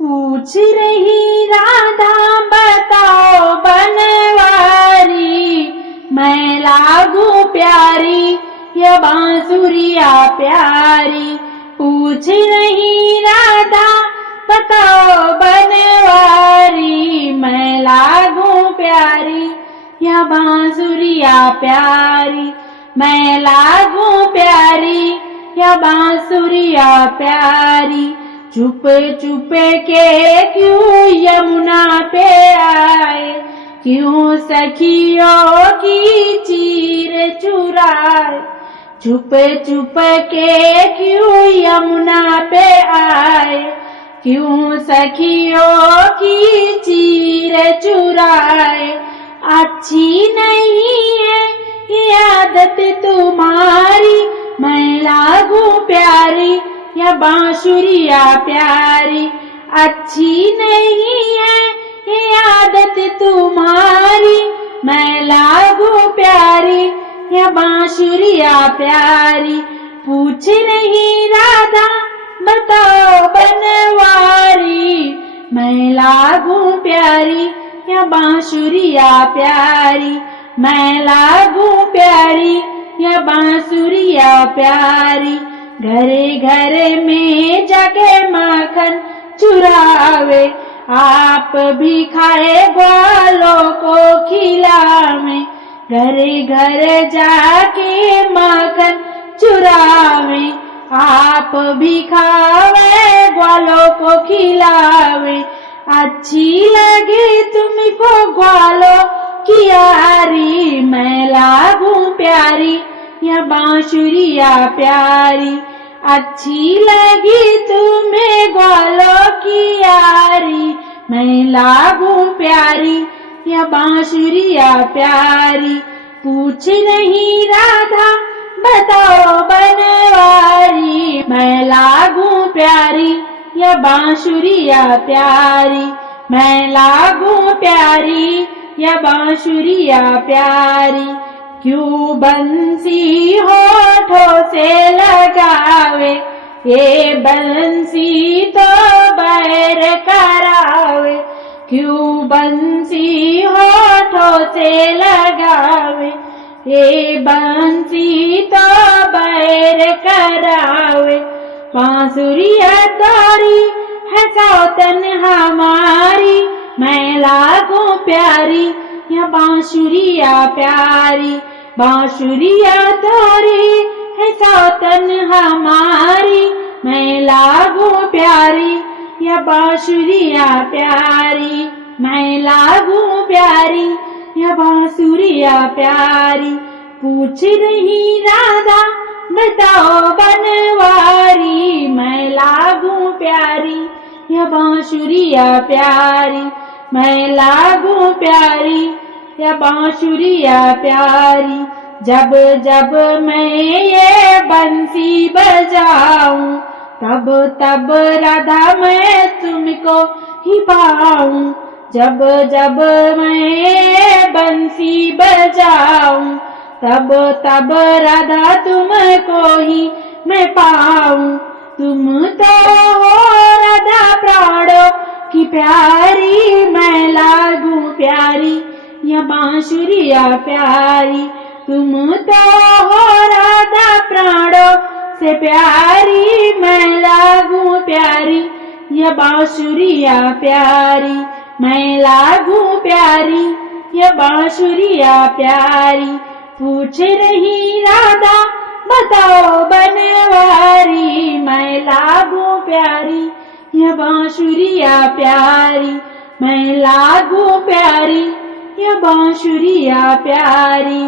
पूछ रही राधा बताओ बनवारी, मैं लागू प्यारी या बांसुरिया प्यारी। पूछ रही राधा बताओ बनवारी, मैं लागू प्यारी या बांसुरिया प्यारी। मैं लागू प्यारी या बांसुरिया प्यारी। चुप चुप के क्यों यमुना पे आए, क्यों सखियों की चीर चुराए। चुप चुप के क्यों यमुना पे आए, क्यों सखियों की चीर चुराए। अच्छी नहीं है ये आदत तुम्हारी, मैं लागू प्यारी या बांसुरिया प्यारी। अच्छी नहीं है ये आदत तुम्हारी, मैं लागू प्यारी या बांसुरिया प्यारी। पूछ रही राधा बताओ बनवारी, मैं लागू प्यारी या बांसुरिया प्यारी। मैं लागू प्यारी या बांसुरिया प्यारी। घरे घरे में जाके माखन चुरावे, आप भी खाए ग्वालों को खिलावे। घरे घरे जाके माखन चुरावे, आप भी खावे ग्वालों को खिलावे। अच्छी लगे तुमको ग्वालों की यारी, मैं लागू प्यारी या बांसुरिया प्यारी। अच्छी लगी तुम्हें ग्वालों की यारी, मैं लागू प्यारी या बांसुरिया प्यारी। पूछ नहीं राधा बताओ बनवारी, मैं लागू प्यारी या बांसुरिया प्यारी। मैं लागू प्यारी या बांसुरिया प्यारी। क्यों बंसी होठों से लगावे, ये बंसी तो बैर करावे। क्यों बंसी होठों से लगावे, ये बंसी तो बैर करावे। बांसुरिया तारी है सौतन हमारी, मैं लागू प्यारी या बांसुरिया प्यारी। बांसुरिया तारी है सौतन हमारी, मैं लागू प्यारी या बांसुरिया प्यारी। मैं लागू प्यारी या बांसुरिया प्यारी। पूछ रही राधा बताओ बनवारी, मैं लागू प्यारी या बांसुरिया प्यारी। मैं लागू प्यारी या बांसुरिया प्यारी। जब जब मैं ये बंसी बजाऊं, तब तब राधा मैं तुमको ही पाऊं। जब जब मैं बंसी बजाऊं, तब तब राधा तुमको ही मैं पाऊं। तुम तो हो राधा प्राणों की प्यारी, मैं लागू प्यारी या बांसुरिया प्यारी। तुम तो हो राधा प्राणों से प्यारी, मैं लागू प्यारी या बांसुरिया प्यारी। मैं लागू प्यारी या बांसुरिया प्यारी। पूछ रही राधा बताओ बनवारी, मैं लागू प्यारी या बांसुरिया प्यारी। मैं लागू प्यारी या बांसुरिया प्यारी।